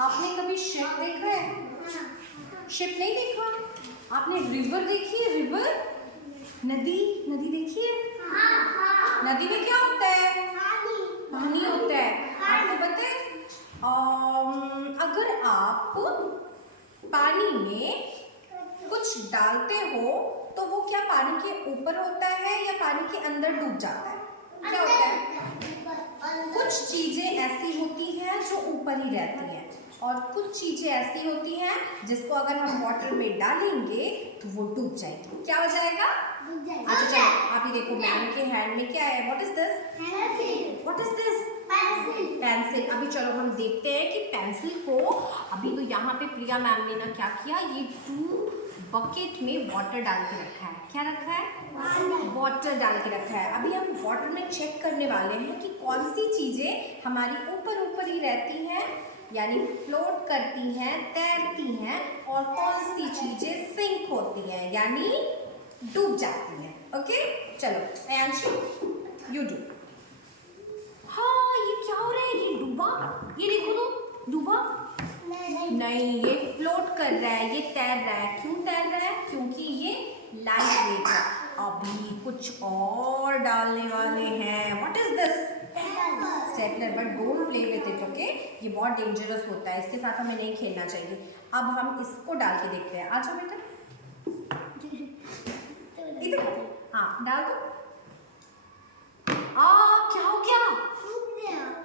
आपने कभी शिप देखा है? शिप नहीं देखा? आपने रिवर देखी है? रिवर, नदी, नदी देखी है? नदी में क्या होता है? पानी होता है। आपको पता है अगर आप पानी में कुछ डालते हो तो वो क्या पानी के ऊपर होता है या पानी के अंदर डूब जाता है? क्या होता है? कुछ चीजें ऐसी होती हैं जो ऊपर ही रहती हैं और कुछ चीजें ऐसी होती हैं जिसको अगर हम वाटर में डालेंगे तो वो डूब जाएगी। क्या हो जाएगा? अच्छा चलो आप ही देखो, मैम के हैंड में क्या है? What is this? What is this? Pencil. अभी चलो हम देखते हैं कि पेंसिल को, अभी तो यहाँ पे प्रिया मैम ने ना क्या किया, ये 2 बकेट में वाटर डाल के रखा है। क्या रखा है? वाटर डाल के रखा है। अभी हम वाटर में चेक करने वाले हैं कि कौन सी चीजें हमारी ऊपर ऊपर ही रहती हैं, यानी फ्लोट करती हैं, तैरती हैं, और कौन सी चीजें सिंक होती हैं, यानी डूब जाती हैं। ओके चलो आयांशी यू डू। हाँ ये क्या हो रहा है? ये डूबा, ये देखो तो डूबा नहीं, ये फ्लोट कर रहा है, ये तैर रहा है। क्यों तैर रहा है? क्योंकि ये लाइट वेट है। अभी कुछ और डालने वाले हैं। What is this? Stapler, but don't play with it okay, ये बहुत डेंजरस होता है, इसके साथ हमें नहीं खेलना चाहिए। अब हम इसको डाल के देखते हैं। आ जाओ बेटा इधर, हाँ डाल दो। क्या हो गया?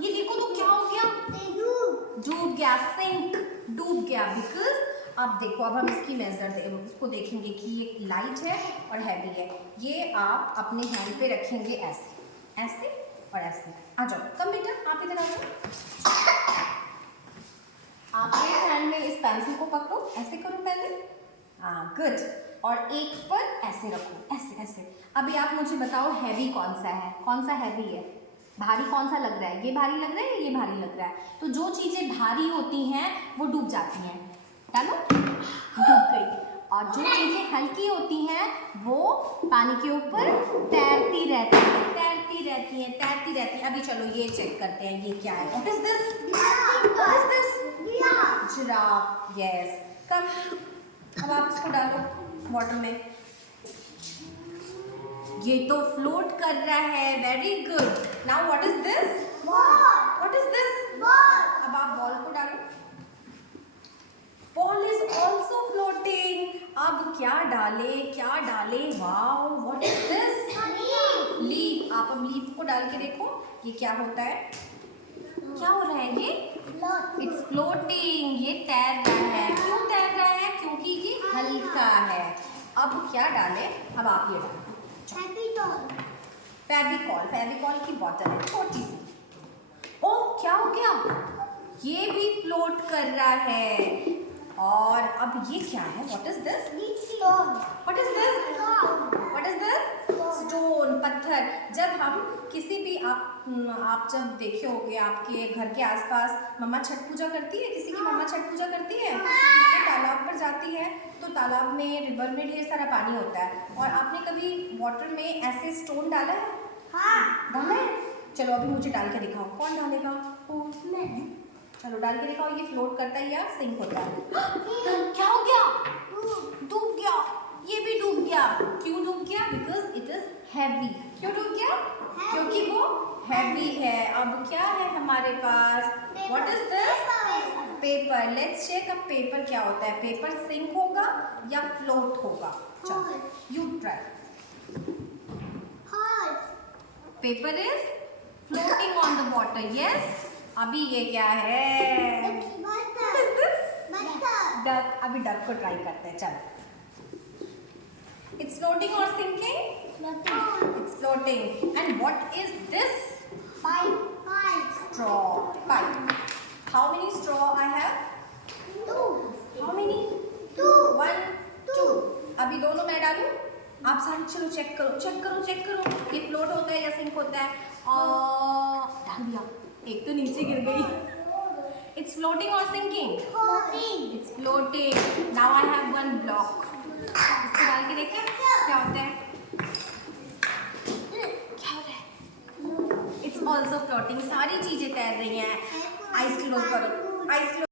ये देखो तो क्या हो गया? डूब गया, सिंक, डूब गया। बिकॉज अब देखो, अब हम इसकी इसको देखेंगे कि ये लाइट है और हैवी है। ये आप अपने हैंड पे रखेंगे ऐसे, ऐसे और ऐसे। आ जाओ, कम बेटा आप इधर आ जाओ। आप एक हैंड में इस पेंसिल को पकड़ो, ऐसे करो पहले, हाँ गुड, और एक पर ऐसे रखो, ऐसे ऐसे। अभी आप मुझे बताओ हैवी कौन सा है? कौन सा हैवी है? भारी कौन सा लग रहा है? ये भारी लग रहा है या ये भारी लग रहा है? तो जो चीज़ें भारी होती हैं वो डूब जाती हैं। डालो, डूब गई। और जो चीज़ें हल्की होती हैं वो पानी के ऊपर तैरती रहती हैं, तैरती रहती हैं, तैरती रहती हैं। अभी चलो ये चेक करते हैं, ये क्या है? What is this? What is this? Giraffe. Yes, come अब आप इसको डालो वाटर में। ये तो फ्लोट कर रहा है, very good. Now what is this? What is this? अब आप बॉल को डालो। Ball is also floating. अब क्या डाले, क्या डाले? Wow, what is this? Leaf. आप अब लीफ को डाल के देखो ये क्या होता है। क्या हो रहा है? ये इट्स फ्लोटिंग, ये तैर रहा है। क्यों तैर रहा है? क्योंकि ये हल्का है। अब क्या डाले? अब आप ये डालो फेविकॉल। फेविकॉल की बोतल है छोटी सी। ओह क्या हो गया? ये भी फ्लोट कर रहा है। और अब ये क्या है? What is this? What is this? What is this? Stone, पत्थर। जब हम किसी भी आप जब देखे होंगे आपके घर के आसपास मम्मा छठ पूजा करती है, किसी की मम्मा छठ पूजा करती है तो तालाब पर जाती है, तो तालाब में, रिवर में ढेर सारा पानी होता है, और आपने कभी वाटर में ऐसे स्टोन डाला है? हाँ डाला है। चलो अभी मुझे डाल के दिखाओ, कौन डालेगा? चलो डाल के दिखाओ, ये फ्लोट करता है या सिंक होता है? क्या हो गया? डूब गया। ये भी डूब गया। क्यों डूब गया? Because it is heavy. क्यों डूब गया? क्योंकि वो हैवी है। अब क्या है हमारे पास? What is this? Paper. Let's check अब पेपर क्या होता है। पेपर सिंक होगा या फ्लोट होगा? चलो you try. Paper is floating on the water. Yes. अभी ये क्या है? डक। अभी डक को ट्राई करते हैं, चलो। इट्स फ्लोटिंग और sinking? It's floating. And what is this? Straw. Pipe. How many straw I have? How many? 1, 2. अभी दोनों मैं डालूं? आप सारे चलो चेक करो, चेक करो, चेक करो, ये फ्लोट होता है या सिंक होता है? डाल दिया, एक तो नीचे गिर गई। It's floating or sinking? It's floating. Now I have one block. इसको डाल के देखें क्या होता है? It's also floating. सारी चीजें तैर रही हैं। आइस क्लोज करो, आइस क्लोज।